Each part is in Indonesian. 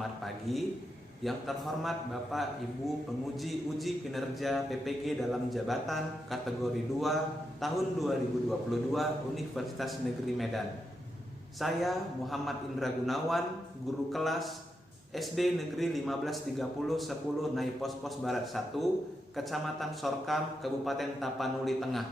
Selamat pagi. Yang terhormat Bapak Ibu penguji uji kinerja PPG dalam jabatan kategori 2 tahun 2022 Universitas Negeri Medan. Saya Muhammad Indra Gunawan, guru kelas SD Negeri 1530 10 Naipospos Barat 1, Kecamatan Sorkam, Kabupaten Tapanuli Tengah.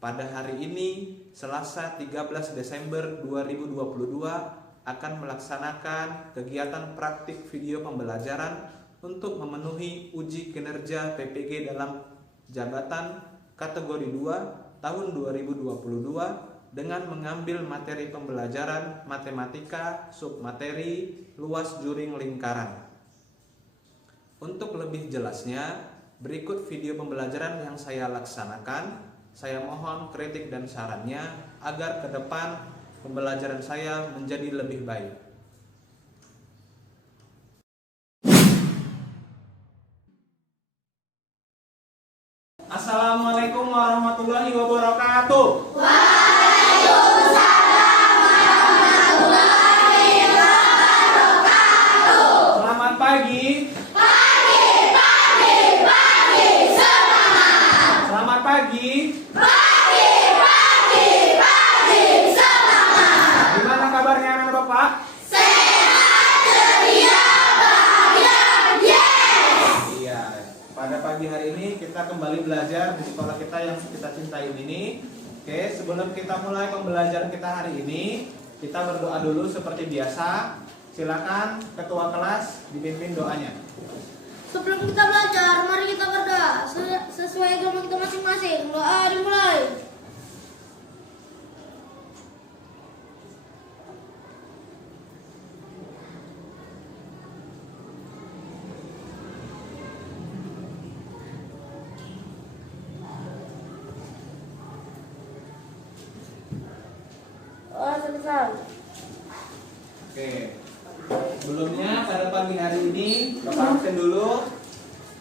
Pada hari ini, Selasa 13 Desember 2022, akan melaksanakan kegiatan praktik video pembelajaran untuk memenuhi uji kinerja PPG dalam jabatan kategori 2 tahun 2022 dengan mengambil materi pembelajaran matematika submateri luas juring lingkaran. Untuk lebih jelasnya, berikut video pembelajaran yang saya laksanakan. Saya mohon kritik dan sarannya agar ke depan pembelajaran saya menjadi lebih baik. Assalamualaikum warahmatullahi wabarakatuh. Waalaikumsalam warahmatullahi wabarakatuh. Selamat pagi. Pagi, semangat. Selamat pagi. Semangat. Gimana kabarnya anak Bapak? Sehat, ceria, bahagia, yes. Iya, pada pagi hari ini kita kembali belajar di sekolah kita yang kita cintai ini. Oke, sebelum kita mulai pembelajaran kita hari ini, kita berdoa dulu seperti biasa. Silakan ketua kelas dipimpin doanya. Sebelum kita belajar, mari kita berdoa sesuai agama kita masing-masing. Doa dimulai. Doa selesai. Oke. Sebelumnya pada pagi hari ini Bapak absen dulu.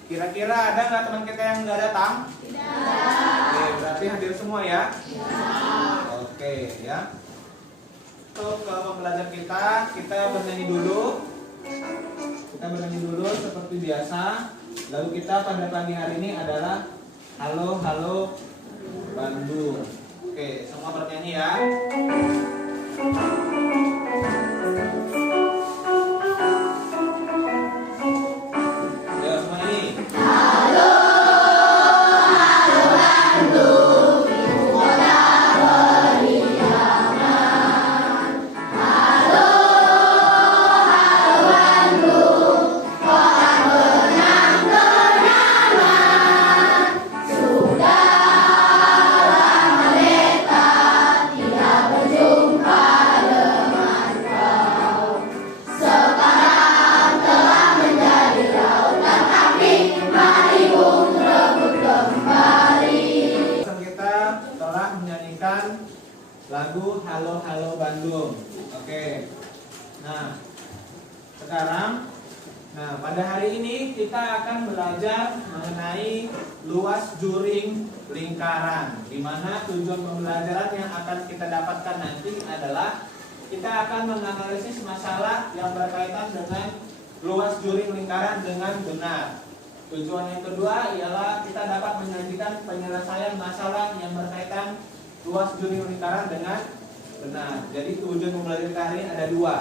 Kira-kira ada nggak teman kita yang nggak datang? Tidak. Oke, berarti hadir semua ya? Oke, ya. Untuk ke pembelajaran kita bernyanyi dulu. Kita bernyanyi dulu seperti biasa. Lalu kita pada pagi hari ini adalah Halo Halo Bandung. Oke, semua bernyanyi ya. Ayo semua nyanyi. Halo Bandung, ibu kota beriangan. Halo Bandung, kota kenang-kenangan. Sudah lama beta tidak berjumpa dengan kau. Sekarang telah menjadi lautan api, mari bung rebut kembali. Kita telah menyanyikan lagu Halo Halo Bandung. Oke. Nah, sekarang pada hari ini kita akan belajar mengenai luas juring lingkaran, di mana tujuan pembelajaran yang akan kita dapatkan nanti adalah kita akan menganalisis masalah yang berkaitan dengan luas juring lingkaran dengan benar. Tujuan yang kedua ialah kita dapat menyajikan penyelesaian masalah yang berkaitan luas juring lingkaran dengan benar. Jadi tujuan pembelajaran kita hari ini ada dua.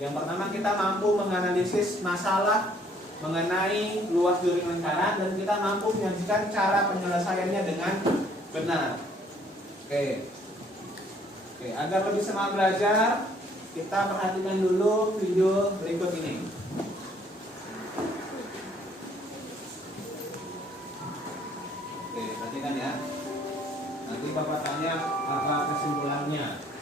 Yang pertama, kita mampu menganalisis masalah mengenai luas juring lingkaran, dan kita mampu menyajikan cara penyelesaiannya dengan benar. Oke, agar lebih semangat belajar, kita perhatikan dulu video berikut ini. Oke, perhatikan ya. Nanti Bapak tanya apa kesimpulannya.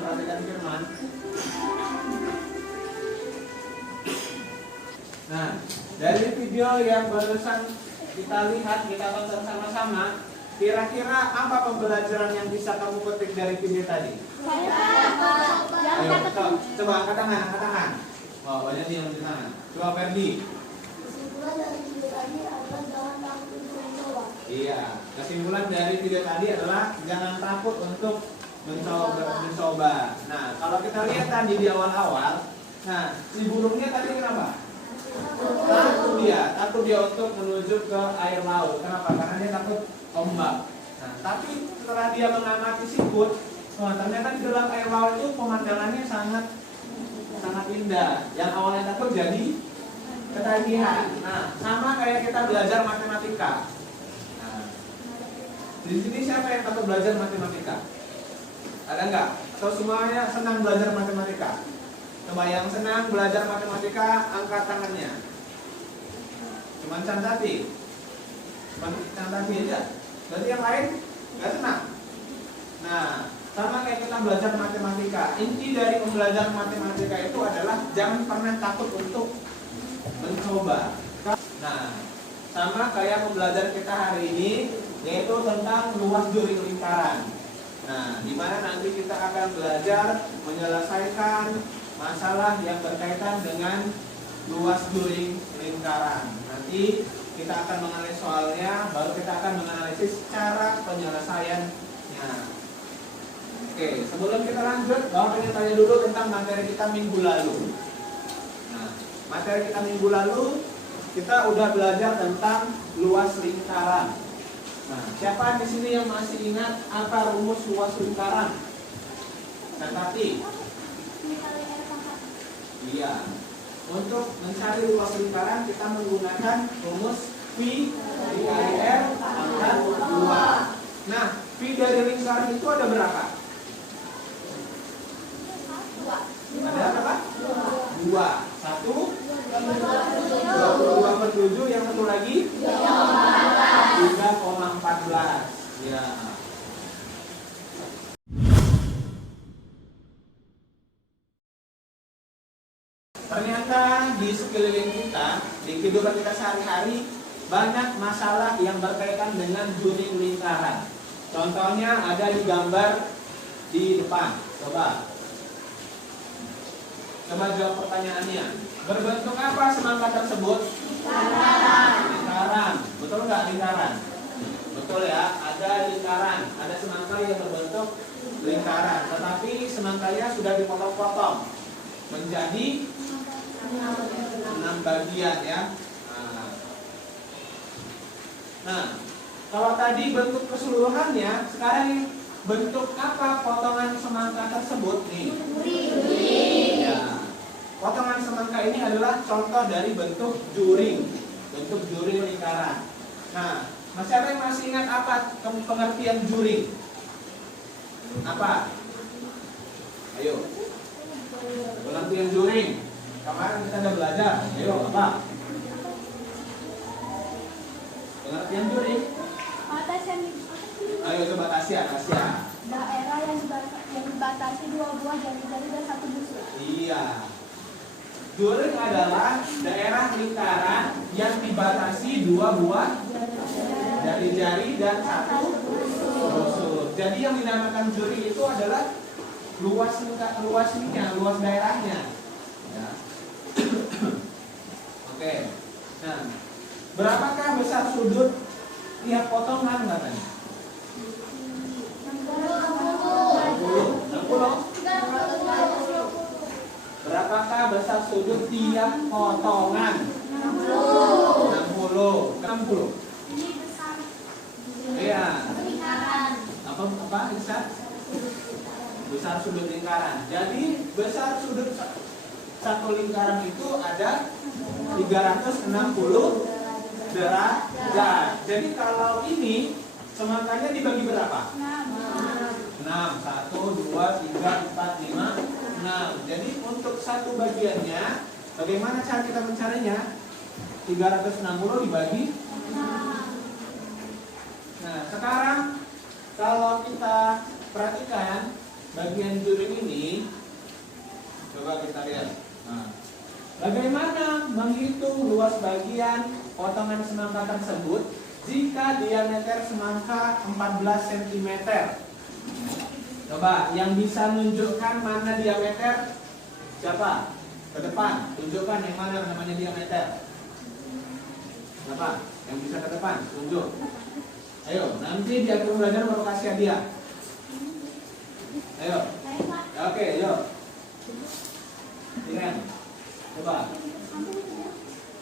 Perhatikan firman. Nah, dari video yang barusan kita lihat, kita tonton sama-sama. Kira-kira apa pembelajaran yang bisa kamu petik dari video tadi? Ayo, coba angkat tangan, angkat tangan. Oh, banyak nih yang angkat tangan. Coba Ferdi. Kesimpulan dari video tadi adalah jangan takut untuk mencoba. Iya, kesimpulan dari video tadi adalah jangan takut untuk mencoba. Nah, kalau kita lihat tadi di awal-awal, nah si burungnya tadi kenapa? Takut dia untuk menuju ke air laut. Kenapa? Karena dia takut ombak. Nah, tapi setelah dia mengamati siput, ternyata di dalam air laut itu pemandangannya sangat indah. Yang awalnya takut jadi ketagihan. Nah, sama kayak kita belajar matematika. Nah, di sini siapa yang takut belajar matematika? Ada nggak? Atau semuanya senang belajar matematika? Coba yang senang belajar matematika angkat tangannya. Cuman Cantati. Cuman Cantati aja. Berarti yang lain nggak senang. Nah, sama kayak kita belajar matematika. Inti dari pembelajaran matematika itu adalah jangan pernah takut untuk mencoba. Nah, sama kayak pembelajaran kita hari ini, yaitu tentang luas juring lingkaran. Nah, di mana nanti kita akan belajar menyelesaikan masalah yang berkaitan dengan luas juring lingkaran. Nanti kita akan menganalisis soalnya, baru kita akan menganalisis cara penyelesaiannya. Oke, sebelum kita lanjut, Bapak ingin tanya dulu tentang materi kita minggu lalu. Nah, materi kita minggu lalu, kita udah belajar tentang luas lingkaran. Nah, siapa di sini yang masih ingat apa rumus luas lingkaran? Cantati. Iya. Untuk mencari luas lingkaran kita menggunakan rumus Pi dikali R pangkat 2. Nah, Pi dari lingkaran itu ada berapa? Ada berapa? 2. 1 22/7, yang satu lagi 3,14. Ya. Ternyata di sekeliling kita, di kehidupan kita sehari-hari, banyak masalah yang berkaitan dengan juring lingkaran. Contohnya ada di gambar di depan. Coba jawab pertanyaannya. Berbentuk apa semangka tersebut? Lingkaran. Betul nggak lingkaran? Betul ya, ada lingkaran. Ada semangka yang berbentuk lingkaran. Tetapi semangkanya sudah dipotong-potong menjadi 6 bagian ya. Nah, kalau tadi bentuk keseluruhannya, sekarang bentuk apa potongan semangka tersebut nih? Ya. Potongan semangka ini adalah contoh dari bentuk juring lingkaran. Nah, siapa yang masih ingat apa pengertian juring? Apa? Ayo. Pengertian juring. Kemarin kita udah belajar. Ayo, apa? Pengertian juring. Ayo coba Tasya. Daerah yang dibatasi 2 buah jari-jari dan 1 busur. Iya. Juring adalah daerah lingkaran yang dibatasi 2 buah jari-jari dan 1 busur. Jadi yang dinamakan juring itu adalah luas daerahnya. Ya. Oke. Nah, berapakah besar sudut tiap potongan katanya? 60. Berapakah besar sudut tiap potongan? 60. Ini besar. Iya. Lingkaran. Apa besar? Besar sudut lingkaran. Jadi besar sudut satu lingkaran itu ada 360 derajat. Jadi kalau ini semangkanya dibagi berapa? 6. 1, 2, 3, 4, 5, 6. Jadi untuk satu bagiannya, bagaimana cara kita mencarinya? 360 dibagi 6. Nah, sekarang kalau kita perhatikan bagian juring ini, coba kita lihat. Nah, bagaimana menghitung luas bagian potongan semangka tersebut jika diameter semangka 14 cm? Coba yang bisa menunjukkan mana diameter, siapa? Ke depan, tunjukkan yang mana namanya diameter. Siapa? Yang bisa ke depan, tunjuk. Ayo, nanti di akhir belajar baru kasih hadiah. Ayo. Oke, yuk. Iren. Coba.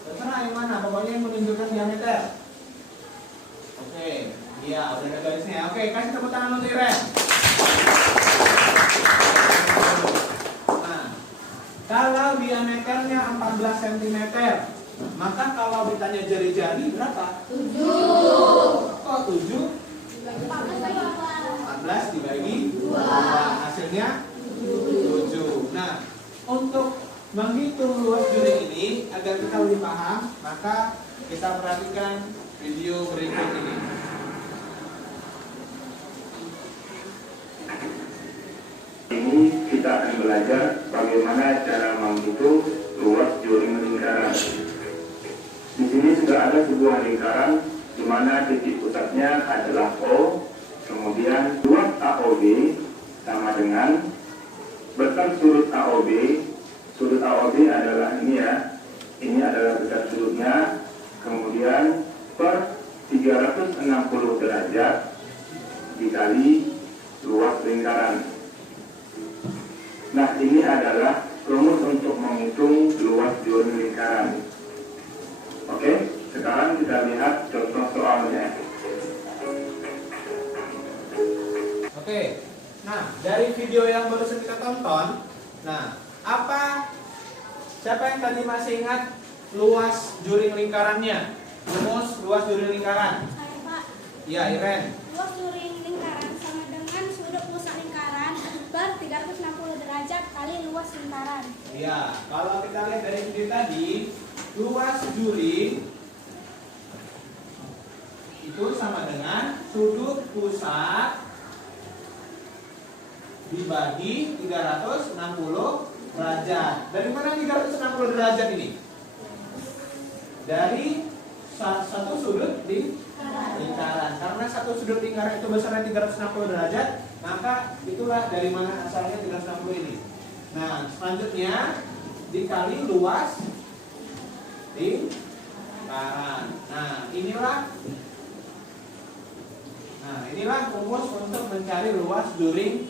Terserah yang mana, pokoknya yang menunjukkan diameter. Oke, iya, udah ada garisnya. Oke, kasih tepuk tangan untuk Iren. Nah, kalau diameternya 14 cm, maka kalau ditanya jari-jari berapa? 7. Kok 7? 14 dibagi 2, hasilnya 7. Nah, untuk menghitung luas juring ini agar kita lebih paham, maka kita perhatikan video berikut ini. Ini kita akan belajar bagaimana cara menghitung luas juring lingkaran. Di sini sudah ada sebuah lingkaran di mana titik pusatnya adalah O, kemudian luas AOB sama dengan besar surut AOB. Surut AOB adalah ini ya, ini adalah besar surutnya, kemudian per 360 derajat dikali luas lingkaran. Nah, ini adalah rumus untuk menghitung luas juring lingkaran. Oke, sekarang kita lihat contoh soalnya. Oke, nah dari video yang barusan kita tonton, nah siapa yang tadi masih ingat luas juring lingkarannya? Rumus luas juring lingkaran. Saya, Pak. Iya, Iren. Luas juring lingkaran sama dengan sudut pusat lingkaran per 360 derajat kali luas lingkaran. Iya, kalau kita lihat dari video tadi, luas juring itu sama dengan sudut pusat dibagi 360 derajat. Dari mana 360 derajat ini? Dari satu sudut lingkaran. Karena satu sudut lingkaran itu besarnya 360 derajat, maka itulah dari mana asalnya 360 ini. Nah, selanjutnya dikali luas lingkaran. Nah, inilah rumus untuk mencari luas juring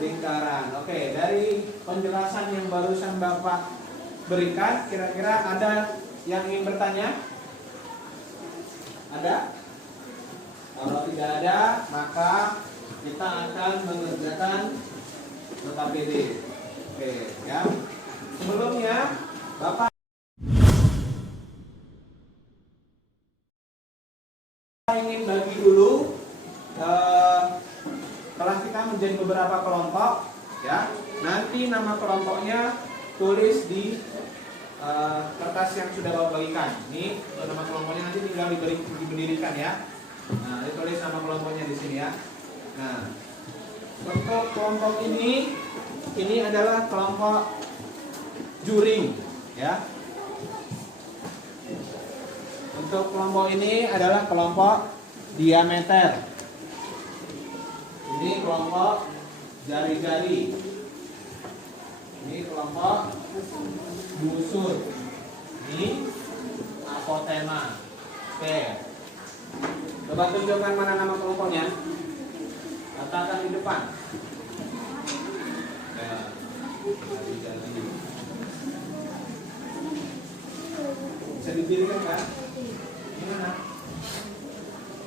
lingkaran. Oke, dari penjelasan yang barusan Bapak berikan, kira-kira ada yang ingin bertanya? Ada? Kalau tidak ada, maka kita akan mengerjakan LKPD. Oke, ya. Sebelumnya, Bapak ingin bagi dulu kelas kita menjadi beberapa kelompok, ya. Nanti nama kelompoknya tulis di kertas yang sudah Bapak bagikan. Ini nama kelompoknya nanti tinggal diberdirikan ya. Nah, ditulis nama kelompoknya di sini ya. Nah, untuk kelompok ini adalah kelompok juring, ya. Untuk kelompok ini adalah kelompok diameter. Ini kelompok jari-jari. Ini kelompok busur. Ini apotema. Oke. Coba tunjukkan mana nama kelompoknya. Katakan di depan. Ya. Jari-jari. Bisa dipilihkan kan? Gimana?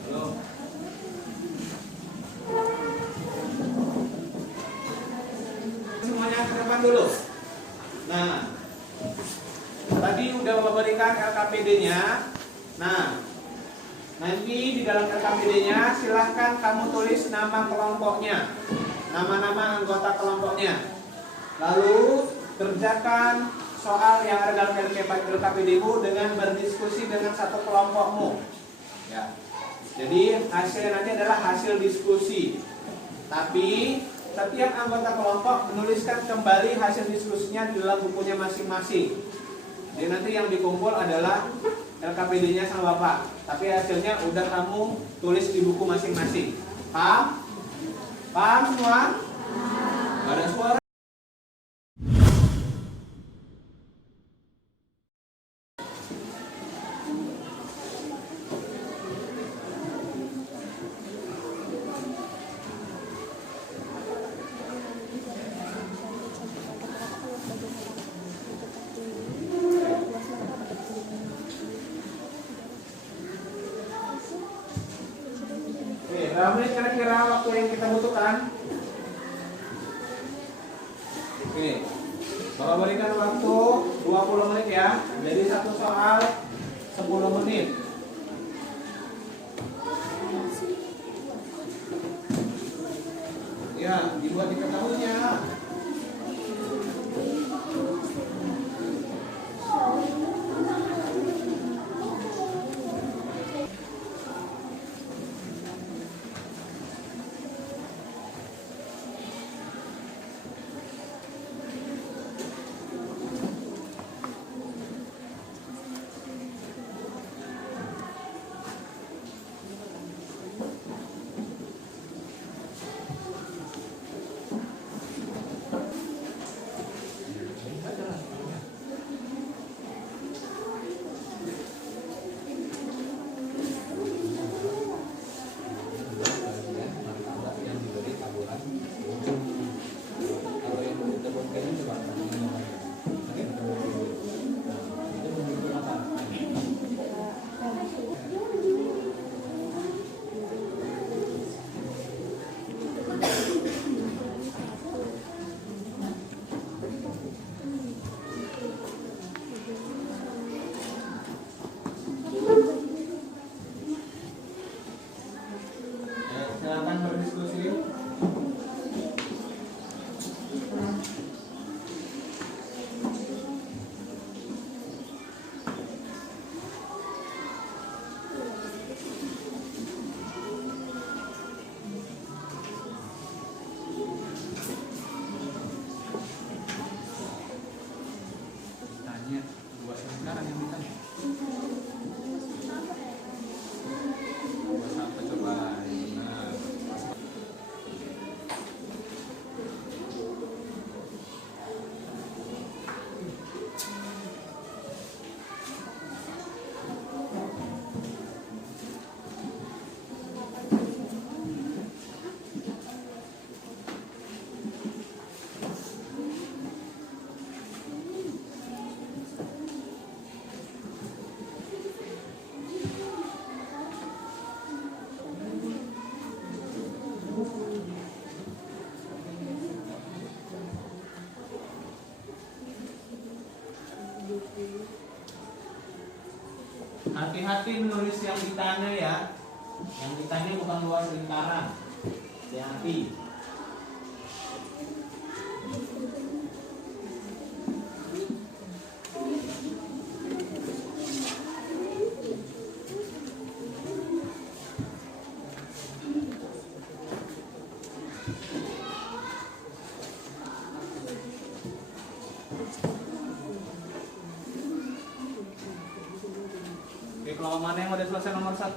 Belum. Semuanya ke depan dulu. Nah, tadi udah Bapak berikan LKPD-nya. Nah, nanti di dalam LKPD-nya silahkan kamu tulis nama kelompoknya, nama-nama anggota kelompoknya. Lalu kerjakan soal yang ada dalam LKPD-mu dengan berdiskusi dengan satu kelompokmu. Ya. Jadi hasilnya nanti adalah hasil diskusi. Tapi setiap anggota kelompok menuliskan kembali hasil diskusinya di dalam bukunya masing-masing. Jadi nanti yang dikumpul adalah LKPD-nya sama Bapak. Tapi hasilnya udah kamu tulis di buku masing-masing. Paham? Paham semua? Gak ada suara. Oke, berapa menit kira-kira waktu yang kita butuhkan? Oke, Bapak berikan waktu 20 menit ya. Jadi satu soal 10 menit. Ya, dibuat diketahuinya. Silakan berdiskusi. Tanya, luas lingkaran yang ditanya. Luas apa coba? Benar. Hati-hati menulis yang ditanya ya. Yang ditanya bukan luas lingkaran. Hati-hati. Oke, kalau mana yang udah selesai nomor 1?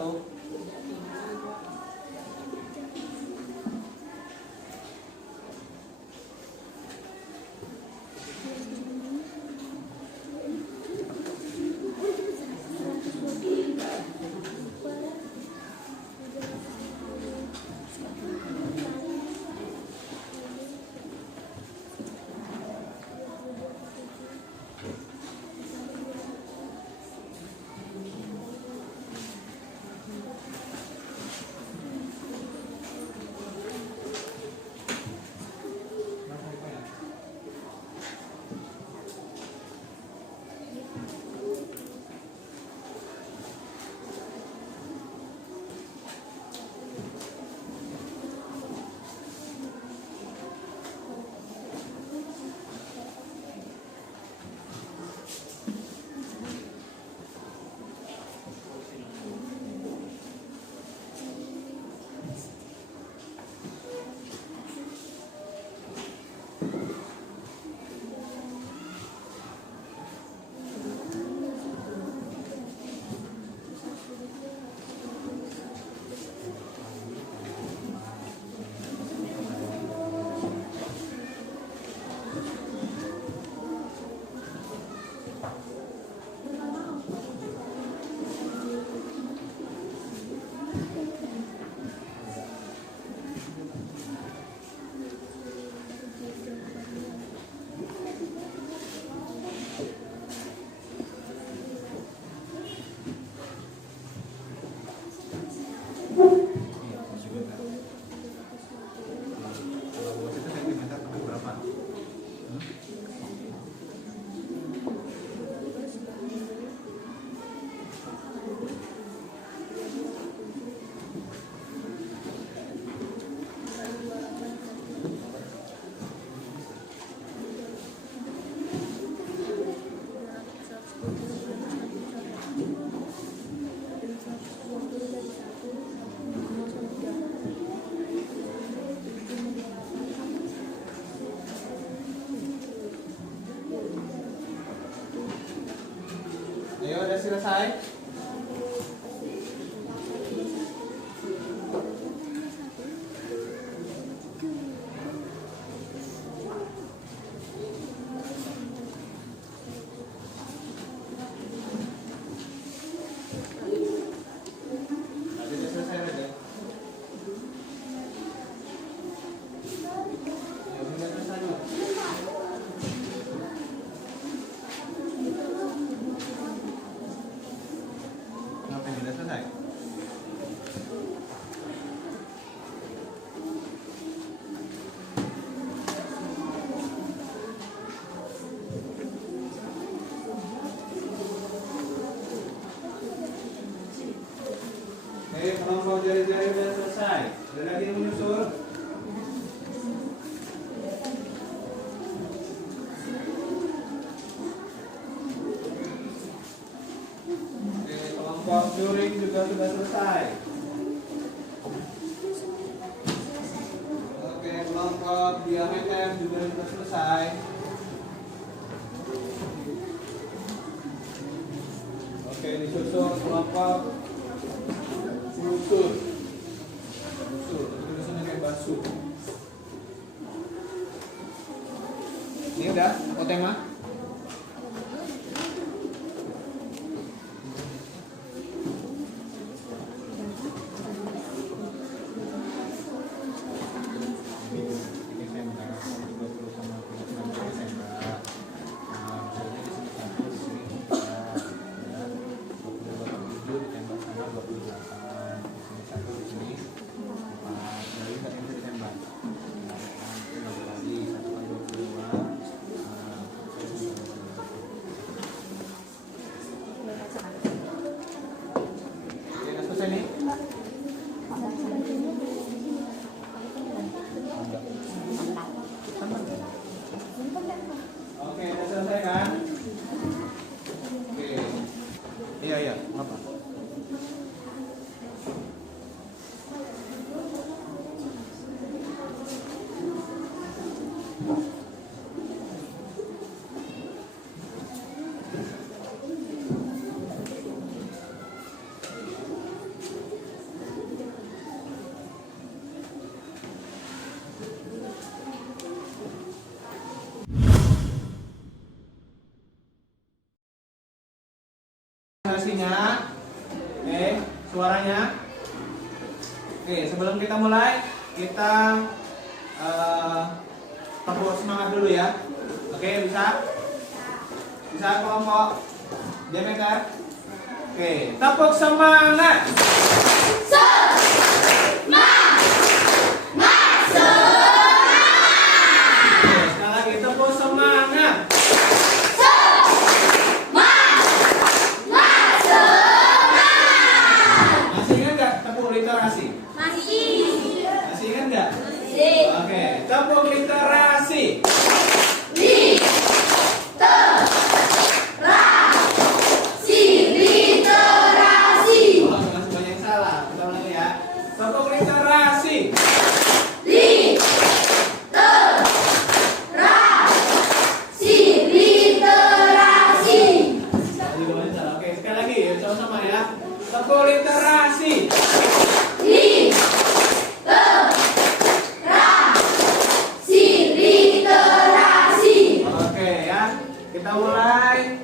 selesai? Tadi udah selesai aja. Ya, udah selesai dulu. Ngapain udah selesai? Oke, kelompok jari-jari udah selesai. Ada lagi yang menyusul? Oke, kelompok juring juga sudah selesai. Oke, kelompok diameter juga sudah selesai. Oke, disusul kelompok usul. Usul, tulisannya kayak basuh. Ini udah, apa tema? Oke, udah selesai kan? Oke. Iya, ngapa? Hasilnya, oke, suaranya. Oke, sebelum kita mulai, kita tepuk semangat dulu ya. Oke, bisa? Bisa kelompok diameter? Oke, tepuk semangat. Oke, sekali lagi tepuk semangat. Masih ingat nggak tepuk literasi? Masih ingat nggak? Oke, tepuk literasi. Oh, masih banyak yang salah. Kita ulangi ya. Tepuk literasi. Tadi dua yang salah. Oke, sekali lagi sama-sama ya. Tepuk literasi. Oke ya, kita mulai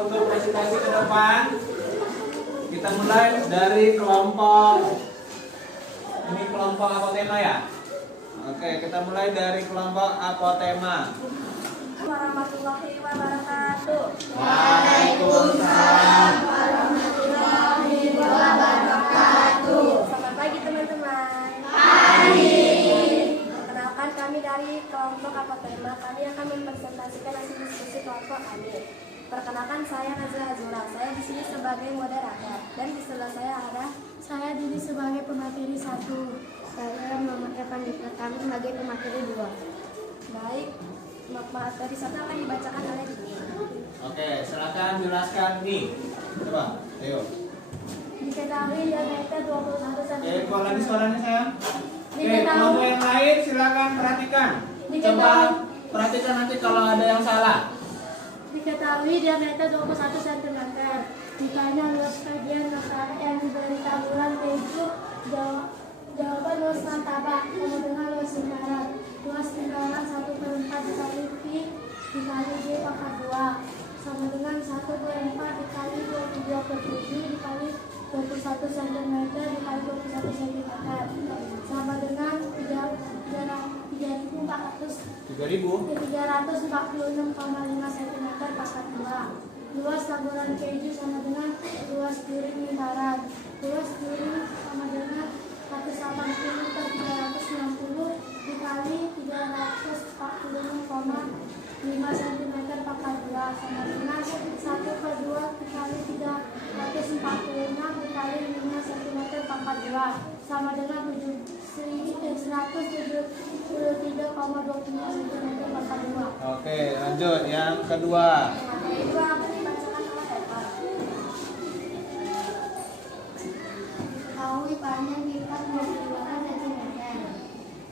untuk presentasi ke depan. Kita mulai dari kelompok ini, kelompok apotema ya. Oke, kita mulai dari kelompok apotema. Warahmatullahi wabarakatuh. Waalaikumsalam. Warahmatullahi wabarakatuh. Selamat pagi teman-teman. Perkenalkan, kami dari kelompok apotema. Kami akan mempresentasikan hasil diskusi kelompok kami. Perkenalkan, saya Nazila Azura. Saya di sini sebagai moderator dan di sebelah saya ada Saya diri sebagai pemateri 1. saya Muhammad Evan Diklat, kami sebagai pemateri 2. Baik, materi 1 akan dibacakan oleh Dini. Oke, silakan jelaskan nih. Coba, ayo. Diketahui diameter 21 cm. Oke, kalau lagi suaranya sayang. Oke, Diketahui- kelompok yang lain silakan perhatikan. Coba perhatikan nanti kalau ada yang salah. Diketahui diameter 21 cm. Ditanya luas kajian masalah yang diberi taburan yaitu jawaban luas martabak sama dengan luas lingkaran. Luas lingkaran 1/4 dikali Pi dikali G pangkat 2 sama dengan 1/4 dikali 22/7 dikali 21 cm dikali 21 cm sama dengan 346,5 cm pangkat 2. Luas taburan keju sama dengan luas juring lingkaran. Luas juring sama dengan 180/360 dikali 346,5 cm pangkat 2 sama dengan 1/2 dikali 346 dikali 5 cm pangkat 2 sama dengan 173,25 cm pangkat 2. Oke, lanjut yang kedua. Itu apa dibacakan oleh Eva. Ketahui panjang kita 22 cm.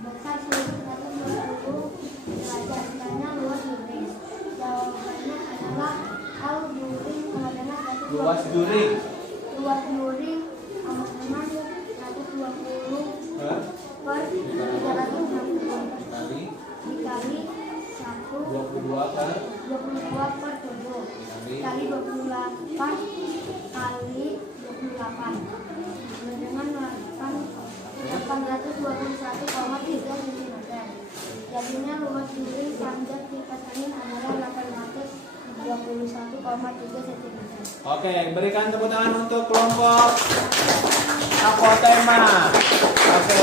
Besar 120 derajat. Sisanya luas juring. Jawabannya adalah L juring sama dengan 120. Luas juring. Luas juring sama dengan 120 per 360 Kali dikali 22 per 7 dikali 28 kali 28 sama dengan 821,3 cm. Jadinya luas juring panjang kipas angin adalah 821,3 cm. Oke, berikan tepuk tangan untuk kelompok Apotema. Oke.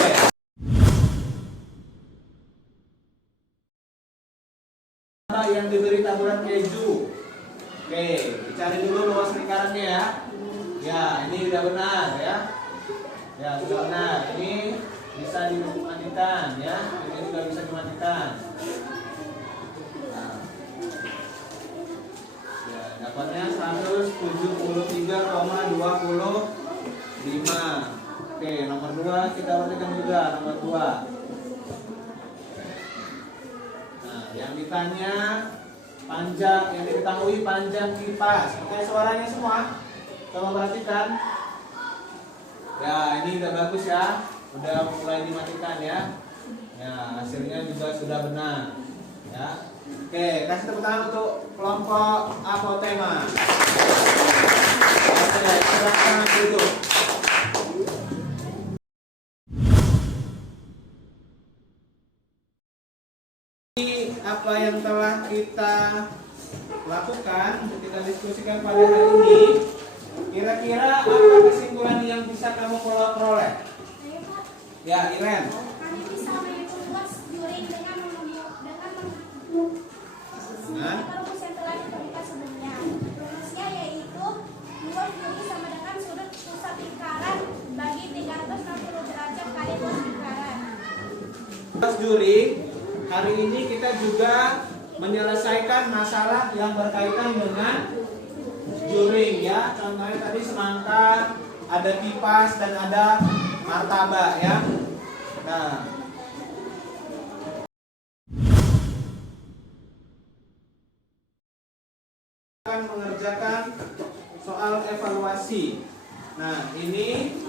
Yang diberi taburan keju. Oke, dicari dulu luas lingkarannya ya. Ya, ini udah benar ya. Ya, sudah benar. Ini bisa dimatikan ya. Ini juga bisa dimatikan. Nah. Ya, dapatnya 173,25. Oke, nomor 2 kita perhatikan juga nomor 2. Nah, yang ditanya panjang, yang diketahui panjang kipas. Oke, suaranya semua. Coba perhatikan. Ya, ini udah bagus ya. Udah mulai dimatikan ya. Ya, hasilnya juga sudah benar. Ya. Oke, kasih tepuk tangan untuk kelompok Apotema. Oke, silakan duduk. Apa yang telah kita lakukan, kita diskusikan pada hari ini, kira-kira apa kesimpulan yang bisa kamu peroleh? Ya, Iren. Kami bisa menghitung luas juring dengan rumus yang telah diberikan sebelumnya. Rumusnya yaitu luas juring sama dengan sudut pusat lingkaran bagi 360 derajat kali luas lingkaran. Luas juring. Hari ini kita juga menyelesaikan masalah yang berkaitan dengan juring ya. Contohnya tadi semangka, ada kipas dan ada martabak ya. Nah, akan mengerjakan soal evaluasi. Nah, ini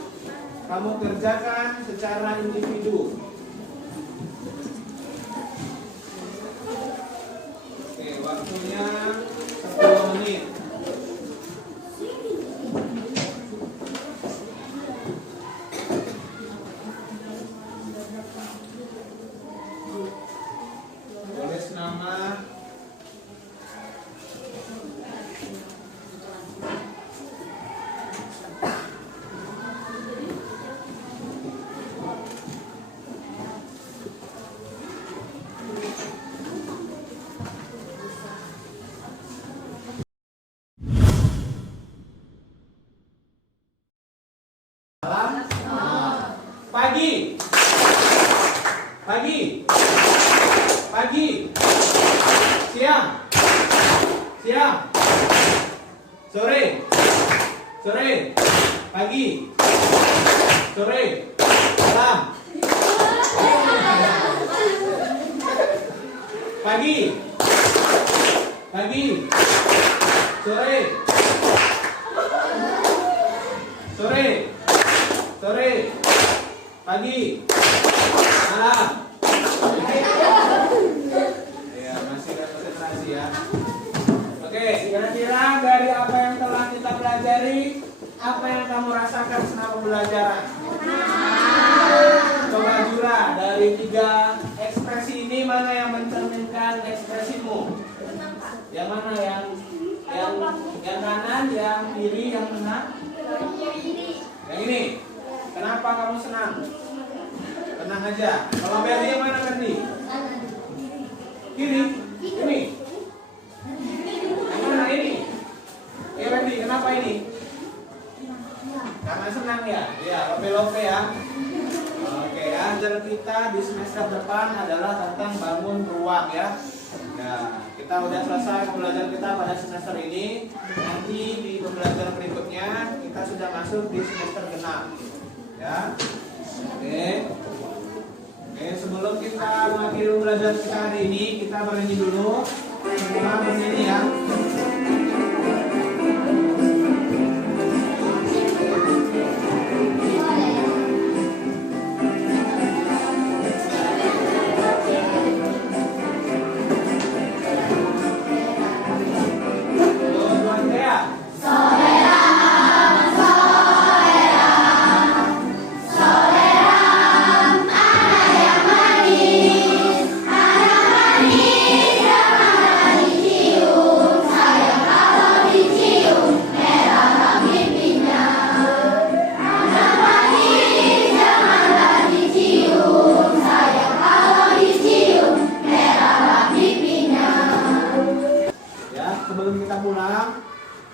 kamu kerjakan secara individu. Waktunya 10 menit. Tulis nama. Pagi, pagi, pagi, siang, siang, sore, sore, pagi, sore, malam, pagi, pagi, sore, Pagi. Malam. Ya, masih konsentrasi ya. Oke, kira-kira dari apa yang telah kita pelajari, apa yang kamu rasakan selama pembelajaran? Coba Jura, dari 3 ekspresi ini mana yang mencerminkan ekspresimu? Yang mana yang kanan, yang kiri, yang tengah? Yang ini. Kenapa kamu senang? Tenang aja. Kalau Berdi yang mana Berdi? Kiri. Ini. Yang mana ini? Ya Berdi, kenapa ini? Karena senang ya. Ya, lope-lope ya. Oke ya. Pelajaran kita di semester depan adalah tentang bangun ruang ya. Nah, kita udah selesai pembelajaran kita pada semester ini. Nanti di pembelajaran berikutnya kita sudah masuk di semester genap. Ya. Oke, sebelum kita mengakhiri pembelajaran kita hari ini, kita bernyanyi dulu. Semua bernyanyi ya. Sebelum kita pulang,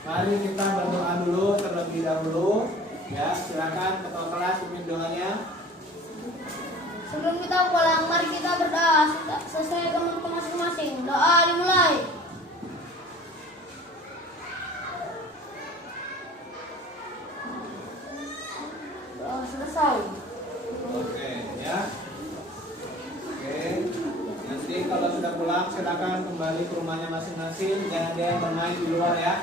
mari kita berdoa dulu terlebih dahulu. Ya, silakan ketua kelas pimpin doanya. Sebelum kita pulang, mari kita berdoa sesuai kelompok masing-masing. Doa dimulai. Doa selesai. Oke, ya. Oke. Nanti kalau sudah pulang, silakan kembali ke rumahnya masing-masing. Jangan ada yang bermain di luar ya.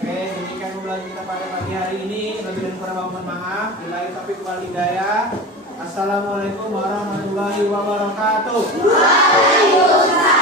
Oke, demikian pembelajaran kita pada pagi hari ini. Lebih dan kurang mohon maaf. Bila taufiq wal hidayah. Assalamualaikum warahmatullahi wabarakatuh. Waalaikumsalam.